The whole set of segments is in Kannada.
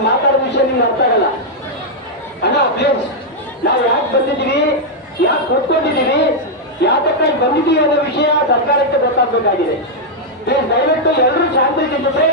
ನಾನು ಮಾತಾಡೋ ವಿಷಯ ನಿಮ್ಗೆ ಅರ್ಥ ಆಗಲ್ಲ ಅಣ್ಣ. ಪ್ಲೀಸ್, ನಾವು ಯಾಕೆ ಬಂದಿದ್ದೀವಿ, ಯಾಕೆ ಕೂತ್ಕೊಂಡಿದ್ದೀವಿ, ಯಾತಕ್ಕಾಗಿ ಬಂದಿದ್ದೀವಿ ಅನ್ನೋ ವಿಷಯ ಸರ್ಕಾರಕ್ಕೆ ಗೊತ್ತಾಗಬೇಕಾಗಿದೆ. ಪ್ಲೀಸ್ ದಯವಿಟ್ಟು ಎಲ್ಲರೂ ಶಾಂತಿಗಿದ್ದರೆ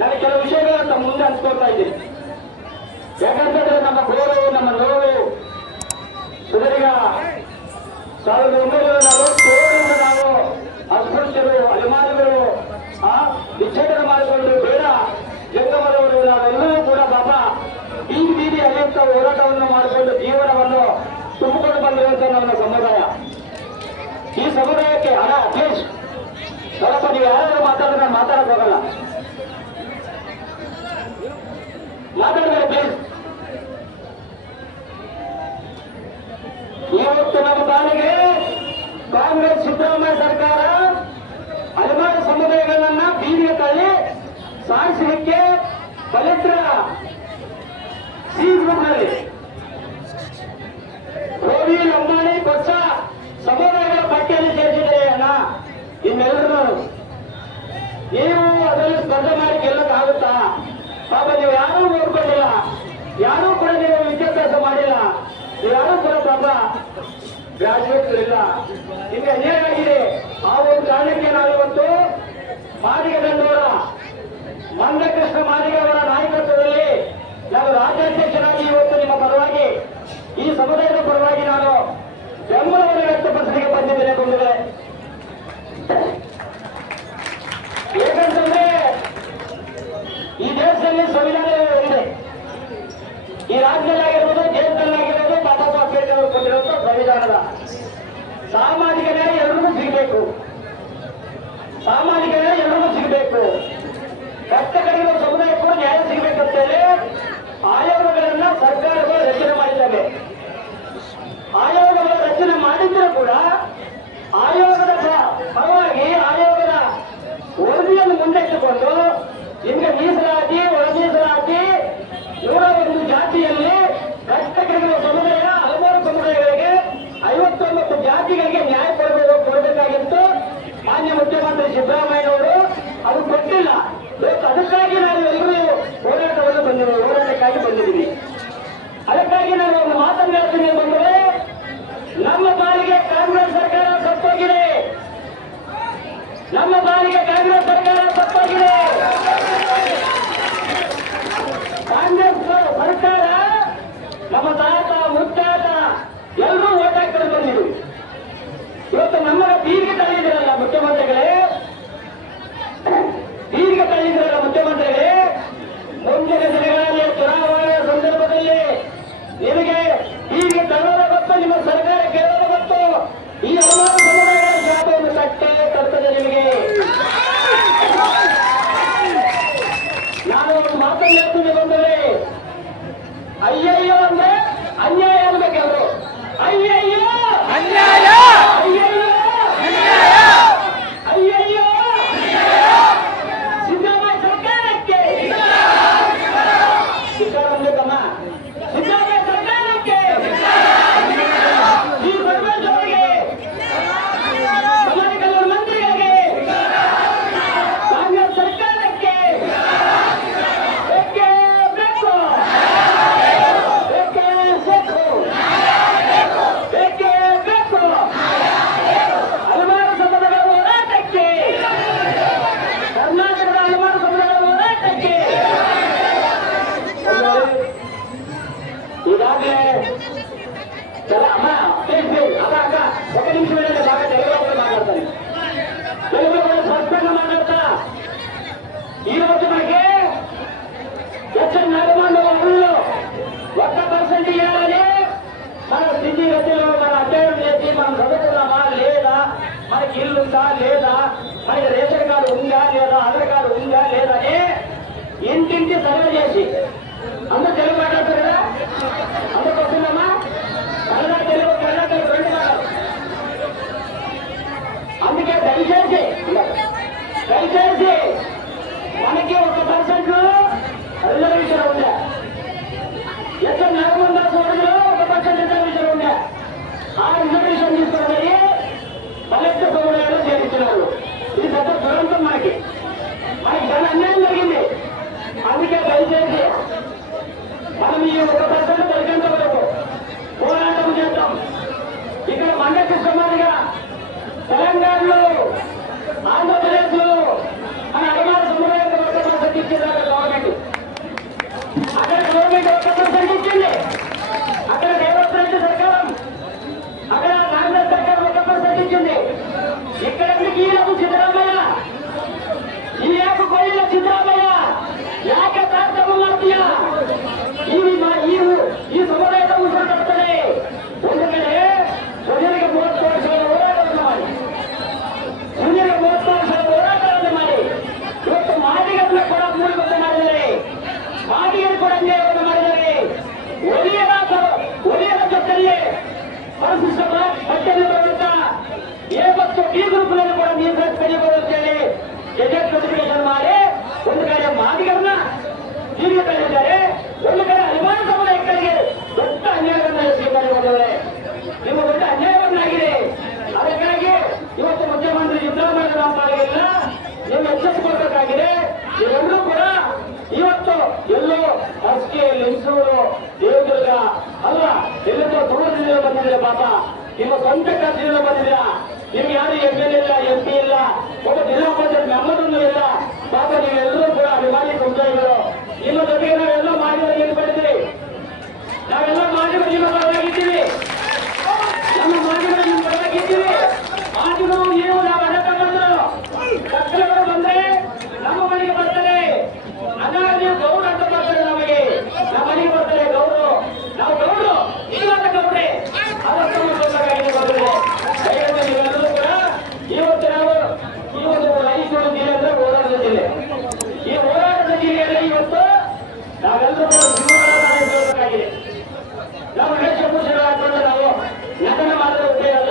ನಾನು ಕೆಲವು ವಿಷಯಗಳನ್ನ ತಮ್ಮ ಮುಂದೆ ಹಂಚ್ಕೊಳ್ತಾ ಇದ್ದೀನಿ. ಯಾಕಂತಂದ್ರೆ ನಮ್ಮ ಗೋರು, ನಮ್ಮ ನೋವು ಸುದೀರ್ಘ 1947ರಿಂದ ನಾವು ಅಸ್ಪೃಶ್ಯರು, ಅಲೆಮಾರಿಗಳು ವಿಚ್ಛೇದನ ಮಾಡಿಕೊಂಡು ಬೇಡ ಜಂಗಮದವರು ನಾವೆಲ್ಲರೂ ಕೂಡ ಪಾಪ ಬೀದಿ ಅಲ್ಲಿಂತ ಹೋರಾಟವನ್ನು ಮಾಡಿಕೊಂಡು ಜೀವನವನ್ನು ತುಂಬಿಕೊಂಡು ಬಂದಿರುವಂತಹ ನಮ್ಮ ಸಮುದಾಯ. ಈ ಸಮುದಾಯಕ್ಕೆ ಹಣ ಪ್ಲೀಸ್ ಸ್ವಲ್ಪ ನೀವು ಯಾರಾದ್ರೂ ಮಾತಾಡಿದ್ರೆ ನಾನು ಮಾತಾಡಕ್ ಹೋಗಲ್ಲ. ಮಾತಾಡಿದ್ರೆ ಪ್ಲೀಸ್. ಇವತ್ತು ನಮ್ಮ ಪಾಲಿಗೆ ಕಾಂಗ್ರೆಸ್ ಸಿದ್ದರಾಮಯ್ಯ ಸರ್ಕಾರ ಹಲವಾರು ಸಮುದಾಯಗಳನ್ನ ಬೀದಿಗೆ ತಳ್ಳಿ ಸಾಗಿಸಲಿಕ್ಕೆ ಪವಿತ್ರ ಸೀಸ್ಬುಕ್ನಲ್ಲಿ ರೋಗಿ, ಲಂಬಾಣಿ, ಕೊಚ್ಚ ಸಮುದಾಯಗಳ ಪಟ್ಟಿಯಲ್ಲಿ ಸೇರಿಸಿದರೆ ಅಣ್ಣ. ಇನ್ನೆಲ್ಲರೂ ನೀವು ಅದರಲ್ಲಿ ಸ್ಪರ್ಧೆ ಮಾಡಿ ಗೆಲ್ಲಕ್ಕಾಗುತ್ತಾ? ಪಾಪ ನೀವು ಯಾರೂ ನೋಡ್ಕೊಂಡಿಲ್ಲ, ಯಾರೂ ಕೂಡ ನೀವು ವಿದ್ಯಾಭ್ಯಾಸ ಮಾಡಿಲ್ಲ, ನೀವು ಯಾರೂ ಕೂಡ ಪಾಪ ಗ್ರಾಜುಯೇಟ್ ಇಲ್ಲ, ನಿಮಗೆ ಅನ್ಯಾಯ ಆಗಿದೆ. ಆ ಒಂದು ಕಾರಣಕ್ಕೆ ನಾವಿವತ್ತು ಮಾದಿಗ ದಂಡೋರ ಮಂದಕೃಷ್ಣ ಮಾದಿಗ ಅವರ ನಾಯಕತ್ವದಲ್ಲಿ ನಾನು ರಾಜ್ಯಾಧ್ಯಕ್ಷರಾಗಿ ಇವತ್ತು ನಿಮ್ಮ ಪರವಾಗಿ, ಈ ಸಮುದಾಯದ ಪರವಾಗಿ ನಾನು ಬೆಂಬಲವನ್ನು ವ್ಯಕ್ತಪಡಿಸಲಿಕ್ಕೆ ಬಂದಿದ್ದೇನೆ ಬಂದಿದೆ. ಏಕೆಂತಂದ್ರೆ ಈ ದೇಶದಲ್ಲಿ ಸಂವಿಧಾನ ಇದೆ, ಈ ರಾಜ್ಯದಲ್ಲಾಗಿರ್ಬೋದು, ದೇಶದಲ್ಲಾಗಿರ್ಬೋದು, ಬಾಬಾ ಸಾಹೇಬ್ ಅಂಬೇಡ್ಕರ್ ಅವರು ಕೊಟ್ಟಿರುವಂತಹ ಸಂವಿಧಾನದ ಸಾಮಾಜಿಕ ನ್ಯಾಯ ಎಲ್ಲರಿಗೂ ಸಿಗಬೇಕು, ಸಾಮಾಜಿಕ ನ್ಯಾಯ ಎಲ್ಲರಿಗೂ ಸಿಗಬೇಕು, ಕಷ್ಟಗಳಿರುವ ಸಮುದಾಯ ಕೂಡ ನ್ಯಾಯ ಸಿಗಬೇಕಂತೇಳಿ ಆಯೋಗಗಳನ್ನ ಸರ್ಕಾರಗಳು ರಚನೆ ಮಾಡಿದ್ದಾವೆ. ಆಯೋಗಗಳ ರಚನೆ ಮಾಡಿದ್ರೂ ಕೂಡ ಆಯೋಗದ ಪರವಾಗಿ ಆಯೋಗದ ವರದಿಯನ್ನು ಮುಂದಿಟ್ಟುಕೊಂಡು ನಿಮಗೆ ಮೀಸಲಾತಿ, ಒಳ ಮೀಸಲಾತಿ 101 ಜಾತಿಯಲ್ಲಿ ಕಷ್ಟಗಳಿರುವ ಸಮುದಾಯ, ಹಲವಾರು ಸಮುದಾಯಗಳಿಗೆ 59 ಜಾತಿಗಳಿಗೆ ನ್ಯಾಯ ಕೊಡಬೇಕಾಗಿತ್ತು ಮಾನ್ಯ ಮುಖ್ಯಮಂತ್ರಿ ಸಿದ್ದರಾಮಯ್ಯನವರು. ಅದು ಕೊಟ್ಟಿಲ್ಲ. ಅದಕ್ಕಾಗಿ ನಾವು ಎಲ್ಲರೂ ಹೋರಾಟಕ್ಕಾಗಿ ಬಂದಿದ್ದೀವಿ. ಅದಕ್ಕಾಗಿ ನಾನು ಒಂದು ಮಾತನ್ನು ಹೇಳ್ತೀನಿ ಬಂದರೆ, ನಮ್ಮ ಪಾಲಿಗೆ ಕಾಂಗ್ರೆಸ್ ಸರ್ಕಾರ ಸತ್ತೋಗಿದೆ, ನಮ್ಮ ಪಾಲಿಗೆ ಕಾಂಗ್ರೆಸ್ ಸರ್ಕಾರ ಸತ್ತೋಗಿದೆ. ಕಾಂಗ್ರೆಸ್ ಸರ್ಕಾರ ನಮ್ಮ ತಾತ ಮುತ್ತಾತ ಎಲ್ಲರೂ ಓಟ್ ಹಾಕೊಂಡು ಬಂದಿದ್ದೀವಿ. ಇವತ್ತು ನಮ್ಮನ್ನ ಬೀದಿಗೆ ತಳ್ಳಿದಿರಲ್ಲ ಮುಖ್ಯಮಂತ್ರಿಗಳೇ, ಬೀದಿಗೆ ತಳ್ಳಿದಿರಲ್ಲ ಮುಖ್ಯಮಂತ್ರಿಗಳೇ. ಮುಂದಿನ ದಿನಗಳಲ್ಲಿ ಚುನಾವಣೆಯ ಸಂದರ್ಭದಲ್ಲಿ ನಿಮಗೆ ಬೀದಿಗೆ ತಳ್ಳೋದ ಗೊತ್ತು, ನಿಮ್ಮ ಸರ್ಕಾರ ಕೇಳೋದ ಗೊತ್ತು. ಈ ಹಲವಾರು ಸಮುದಾಯಗಳ ಶಾಪವನ್ನು ತರ್ತದೆ ನಿಮಗೆ. ನಾನು ಒಂದು ಮಾತನ್ನು ಹೇಳ್ತೀನಿ ಬಂದರೆ, ಅಯ್ಯಯ್ಯೋ ಅಂದ್ರೆ ಅನ್ಯಾಯ ಅನ್ಬೇಕವರು. ಅಯ್ಯಯ್ಯೋ ಅನ್ಯಾಯ, ಅಯ್ಯಯ್ಯೋ ಅಯ್ಯಯ್ಯೋ ಸಿದ್ದರಾಮಯ್ಯ ಸರ್ಕಾರಕ್ಕೆ, ಸಿದ್ದರಾಮಯ್ಯಮ್ಮ ಸಿದ್ದರಾಮಯ್ಯ ಸರ್ಕಾರಕ್ಕೆ, ಈ ಪರಮೇಶ್ವರಿಗೆ, ಸಮಾಜ ಕಲ್ಯಾಣ ಮಂತ್ರಿಗಳಿಗೆ, ಕಾಂಗ್ರೆಸ್ ಸರ್ಕಾರಕ್ಕೆ ಬೇಕೇ ಬೇಕು, ಬೇಕೇ ಬೇಕು, ಬೇಕೇ ಬೇಕು. ಹಲವಾರು ಸಮುದಾಯಗಳ ಹೋರಾಟಕ್ಕೆ, ಕರ್ನಾಟಕದ ಹಲವಾರು ಸಮುದಾಯಗಳ ಹೋರಾಟಕ್ಕೆ ಈಗಾಗಲೇ ಅಮ್ಮ ಅಕ್ಕ ಒಂದು ನಿಮಿಷ ಮೇಲೆ ಭಾಗ ತೆಗೆದುಕೊಂಡು ಮಾತಾಡ್ತಾರೆ, ತೆಗೆದುಕೊಂಡು ಸ್ಪಷ್ಟನೆ ಮಾತಾಡ್ತಾ ಇವತ್ತು ಬಗ್ಗೆ ఎస్ఎన్ నాగమాండ ఊళ్ళో 1% ఇవ్వాలని మన స్థితిగతిలో మన అధ్యయనం చేసి మనం చదువుకున్నామా లేదా, మనకి ఇల్లు ఉందా లేదా, మనకి రేషన్ కార్డు ఉందా లేదా, ఆధార్ కార్డు ఉందా లేదా అని ఇంటింటి సర్వే చేసి అందరూ తెలుగు మాట్లాడతారు కదా, అందరికి వస్తుందమ్మా కన్నడ తెలుగు రెండు మాట్లాడు. అందుకే దయచేసి మనకి 1% రిజర్వేషన్ ఉందా, ఎస్ఎన్ నాగమండ సోదరులు 1% రిజర్వేషన్ ఉందా, ఆ రిజర్వేషన్ తీసుకుని బలెక్ట్ సముదాయాలు చేయించినారు. ఇది పెద్ద దురంతం మనకి చాలా అన్యాయం జరిగింది. అందుకే దయచేసి ఆంధ్రప్రదేశ్ లో మన అభిమాన సముదాయానికి ఒక పర్సెంట్ ఇచ్చింది గవర్నమెంట్. అక్కడ గవర్నమెంట్ ఒక పర్సెంట్ ఇచ్చింది. అక్కడ రేవంత్ రెడ్డి సర్కారం, అక్కడ కాంగ్రెస్ సర్కారం ఒక పర్సెంట్ ఇచ్చింది. ఇక్కడ ఈయనకు సిద్ధరామయ్య, ఈ యాకు కోయిల సిద్ధరామయ్య ಯಾಕೆ ಪ್ರಾರ್ಥನೆ ಮಾಡ್ತೀಯಾ? ಈ ಸಮುದಾಯದ ಉಸಿರು ಬರ್ತದೆ. ಒಂದು ಕಡೆ ಸುನೀರಿಗೆ 30 ವರ್ಷಗಳ ಹೋರಾಟವನ್ನು ಮಾಡಿ, ಸುನೀರಿಗೆ 30 ವರ್ಷಗಳ ಹೋರಾಟವನ್ನು ಮಾಡಿ ಇವತ್ತು ಮಾದಿಗರನ್ನ ಕೂಡ ಮೂಲಭೂತ ಮಾಡಿದರೆ, ಮಾದಿಗರು ಕೂಡ ಅನ್ಯಾಯವನ್ನು ಮಾಡಿದರೆ, ಒಲಿಯರ ಜೊತೆಗೆ ಪರಿಶಿಷ್ಟ ಪಟ್ಟಿಯಲ್ಲಿ ಬರುವಂತ ಮತ್ತು ಡಿ ಗ್ರೂಪ್ನಲ್ಲಿ ಕೂಡ ಮೀಸಲಾತಿ ಪಡೆಯಬಹುದು ಅಂತೇಳಿ ಗೆಜೆಟ್ ನೋಟಿಫಿಕೇಶನ್ ಮಾಡಿ ಒಂದು ಕಡೆ ಮಾದಿಗರನ್ನ ಹೀಗೆ ತಳ್ಳಿದ್ದಾರೆ, ಒಂದು ಕಡೆ ಅಭಿಮಾನ ಸಮುದಾಯಗಳಿಗೆ ದೊಡ್ಡ ಅನ್ಯಾಯವನ್ನು ಸ್ವೀಕರಿಸಿಕೊಂಡಿದ್ದಾರೆ. ನಿಮ್ಮ ದೊಡ್ಡ ಅನ್ಯಾಯವನ್ನಾಗಿದೆ. ಅದಕ್ಕಾಗಿ ಇವತ್ತು ಮುಖ್ಯಮಂತ್ರಿ ಸಿದ್ದರಾಮಯ್ಯ ರಾಮಪಾಲಿಗೆಲ್ಲ ನೀವು ಎಚ್ಚರಿಸಬೇಕಾಗಿದೆ. ಇವೆಲ್ಲರೂ ಕೂಡ ಇವತ್ತು ಎಲ್ಲೋ ಅಸ್ಕೆ, ಲಿಂಗಸೂರು, ದೇವದುರ್ಗ ಅಲ್ಲ, ಎಲ್ಲೆಲ್ಲೋ ದೂರದಿಂದ ಬಂದಿದ್ದೀರಾ ಪಾಪ. ನಿಮ್ಮ ಸ್ವಂತ ಖರ್ಚಿನಿಂದ ಬಂದಿದ್ದೀರಾ. ನಿಮ್ಗೆ ಯಾರು MLA ಇಲ್ಲ, MP ಇಲ್ಲ, ಒಬ್ಬ ಜಿಲ್ಲಾ ಪಂಚಾಯತ್ ಮೆಂಬರ್ನೂ ಇಲ್ಲ. ಪಾಪ ನೀವೆಲ್ಲರೂ ಕೂಡ ಅಭಿಮಾನಿ ಸಮುದಾಯಗಳು. ನಿಮ್ಮ ಜೊತೆಗೆ ನಾವೆಲ್ಲ ಮಾಡಿದ್ರೆ ಏನು ಪಡಿತೀವಿ? ನಾವೆಲ್ಲ ಮಾಡಿದ್ರೆ ನಿಮ್ಮ ಪರವಾಗಿದ್ದೀವಿ. ನಮ್ಮ ಮಾಡಿದ್ರೆ ನಿಮ್ಮ ಪರವಾಗಿದ್ದೀವಿ. ಮಾಡಿದ್ರು ನೀವು ನಾವು ಅಡಕ ಬಂದ್ರು ಕತ್ತಲವರು ಬಂದ್ರೆ ನಮ್ಮ ಮನೆಗೆ ಬರ್ತಾರೆ. ಅನಾಗ ನೀವು ಗೌಡ ಅಂತ ಬರ್ತಾರೆ. ನಮಗೆ ನಮ್ಮ ಮನೆಗೆ ಬರ್ತಾರೆ ಗೌರು. ನಾವು ಗೌರು ಇವಾಗ ಗೌಡ್ರೆ ಅದಕ್ಕೆ ಬಂದ್ರೆ ನೀವೆಲ್ಲರೂ ಕೂಡ ಇವತ್ತು ನಾವು ಈ ಒಂದು ರಾಯಚೂರು ಜಿಲ್ಲೆ ಅಂದ್ರೆ ಹೋರಾಟದ ಜಿಲ್ಲೆ. ಈ ಹೋರಾಟದ ಜಿಲ್ಲೆಯಲ್ಲಿ ಇವತ್ತು ನಾವೆಲ್ಲರೂ ಬೇಕಾಗಿದೆ. ನಾವು ವೇಷಭೂಷಣ ಹಾಕೊಂಡು ನಾವು ನಟನೆ ಮಾಡಿದ್ರೆ ಉಪಯೋಗ.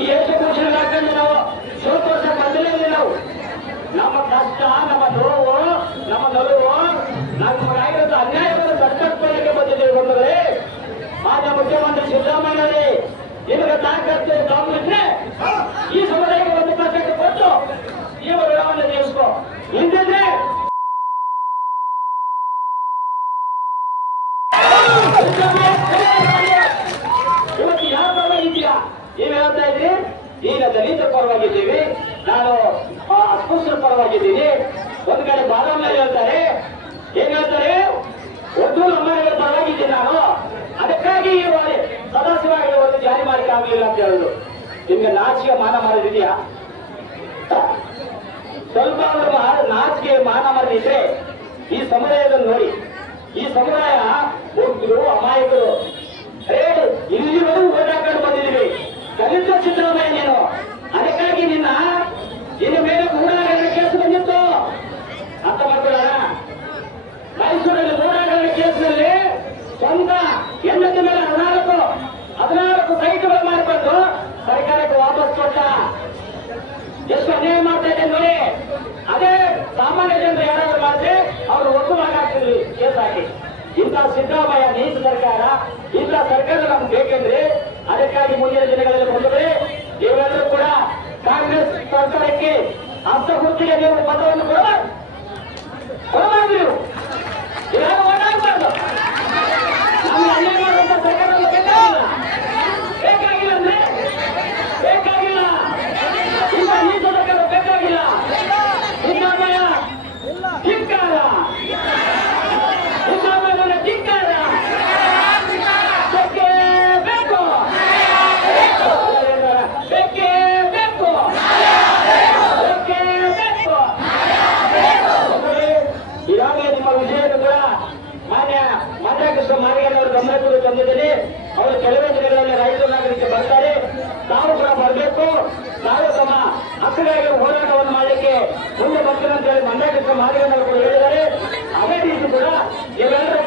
ಈ ವೇಷಭೂಷಣ ಹಾಕೊಂಡು ನಾವು ಸ್ವಲ್ಪ ವರ್ಷ ಬಂದಿಲ್ಲ. ನಾವು ನಮ್ಮ ಕಷ್ಟ, ನಮ್ಮ ನೋವು, ನಮ್ಮ ನಲುವು, ನಮಗಾಗಿರೋದು ಅನ್ಯಾಯವನ್ನು ಸರಿಪಡಿಸಲಿಕ್ಕೆ ಬಂದಿದ್ದೇವೆ. ಬಂದರೆ ಆಗ ಮುಖ್ಯಮಂತ್ರಿ ಸಿದ್ದರಾಮಯ್ಯ ನಿಮಗೆ ತಾಕತ್ತು ಕಾಂಗ್ರೆಸ್ನೆ ಈ ಸಮುದಾಯಕ್ಕೆ 1% ಕೊಟ್ಟು ಈ ವಿರಾಮವನ್ನು ತಿಳಿಸ್ಕೊ. ಹಿಂದಿದ್ರೆ ಇವತ್ತು ಯಾವ ಪರವಾಗಿ ಇದೆಯಾ? ನೀವ್ ಹೇಳ್ತಾ ಇದ್ರಿ ಈಗ ದಲಿತರ ಪರವಾಗಿದ್ದೀವಿ, ನಾನು ಅಸ್ಪೃಶ್ಯರ ಪರವಾಗಿದ್ದೀನಿ. ಒಂದು ಕಡೆ ಬಾದಾಮಿ ಹೇಳ್ತಾರೆ, ಏನ್ ಹೇಳ್ತಾರೆ, ಒದ್ದು ಅಮ್ಮನಿಗೆ ಪರವಾಗಿದ್ದೀನಿ ನಾನು, ಅದಕ್ಕಾಗಿ ಈ ಸದಾಶಿವಾಗಿ ಒಂದು ಜಾರಿ ಮಾಡಲಿಕ್ಕೆ ಆಗಲಿಲ್ಲ ಅಂತ ಹೇಳುದು. ನಿಮ್ಗೆ ನಾಚಿಕೆ ಮಾನ ಮಾಡಿದೆಯಾ? ಸ್ವಲ್ಪ ನಾಚಿಕೆ ಮಾನ ಮಾಡಿದ್ರೆ ಈ ಸಮುದಾಯದಲ್ಲಿ ನೋಡಿ. ಈ ಸಮುದಾಯ ಒಬ್ಬರು ಅಮಾಯಕರು ಇಲ್ಲಿವರೆಗೂ ಓಡಾಕೊಂಡು ಬಂದಿದ್ದೀವಿ. ಕಲಿತ ಸಿದ್ದರಾಮಯ್ಯ ನೀನು. ಅದಕ್ಕಾಗಿ ನಿನ್ನ ಮೇಲೆ ಗೂಢಾಗರಣ ಕೇಸ್ ಬಂದಿತ್ತು. ಅರ್ಥ ಮಾಡ್ಕೊಳ್ಳೋಣ. ಮೈಸೂರಲ್ಲಿ ಗೂಢಾಗರಣ ಕೇಸ್ನಲ್ಲಿ ಸ್ವಂತ ಹೆಂಡತಿ ಮೇಲೆ 14 ಸೈಟ್ಗಳು ಮಾಡಿಕೊಂಡು ಸರ್ಕಾರಕ್ಕೆ ವಾಪಸ್ ಕೊಟ್ಟ. ಎಷ್ಟು ಅನ್ಯಾಯ ಮಾಡ್ತಾ ಇದೆ ನೋಡಿ. ಅದೇ ಸಾಮಾನ್ಯ ಜನರು ಯಾರಾದ್ರೂ ಮಾಡಿದ್ರೆ ಅವರು ಒತ್ತುವಾಗ್ತಿದ್ರು ಕೇಸ್ ಹಾಕಿ. ಇಂಥ ಸಿದ್ದರಾಮಯ್ಯ ನೀತಿ ಸರ್ಕಾರ, ಇಂಥ ಸರ್ಕಾರ ನಮ್ಗೆ ಬೇಕೆಂದ್ರೆ ಅದಕ್ಕಾಗಿ ಮುಂದಿನ ದಿನಗಳಲ್ಲಿ ಬಂದರೆ ನೀವೆಲ್ಲರೂ ಕೂಡ ಕಾಂಗ್ರೆಸ್ ಸರ್ಕಾರಕ್ಕೆ ಹಸ್ತಗುತ್ತಿಗೆ ನೀವು ಪತ್ರವನ್ನು ಕೊಡಬಾರ್ದು. ನೀವು ಇವಾಗ ಓಡಾಡಬಾರ್ದು. ನಮ್ಗೆ ಅನ್ಯಾಯ ಮಾಡುವಂತ ಸರ್ಕಾರ ಬೇಕಾಗಿಲ್ಲ ಅಂದ್ರೆ ಬೇಕಾಗಿಲ್ಲ. ಇಂಥ ನೀತಿ ಸರ್ಕಾರ ಬೇಕಾಗಿಲ್ಲ. ಸಿದ್ದರಾಮಯ್ಯ ಧಿಕ್ಕಾರ, ಸಿದ್ದರಾಮಯ್ಯ ಧಿಕ್ಕಾರ. ಬೇಕೇ ಬೇಕು, ಬೇಕೇ ಬೇಕು, ಬೇಕೇ ಬೇಕು. ಈಗಾಗಲೇ ನಿಮ್ಮ ವಿಷಯದ ಕೂಡ ಮಾನ್ಯ ಮಂಡ್ಯಕೃಷ್ಣ ಮಾದಿಗರವರು ಗಮನಕ್ಕೆ ತಂದಿದ್ದೀನಿ. ಅವರು ಕೆಲವೇ ದಿನಗಳಲ್ಲಿ ರಾಯಚೂರು ನಗರಕ್ಕೆ ಬರ್ತಾರೆ. ತಾವು ಕೂಡ ಬರಬೇಕು. ನಾವು ತಮ್ಮ ಹಕ್ಕುಗಾಗಿ ಹೋರಾಟವನ್ನು ಮಾಡಲಿಕ್ಕೆ ಮುಂದೆ ಬರ್ತೀವಿ ಅಂತ ಹೇಳಿ ಮಂಡ್ಯಕೃಷ್ಣ ಮಾದಿಗರವರು ಕೂಡ ಹೇಳಿದ್ದಾರೆ. ಅದೇ ರೀತಿ ಕೂಡ ನೀವೆಲ್ಲರೂ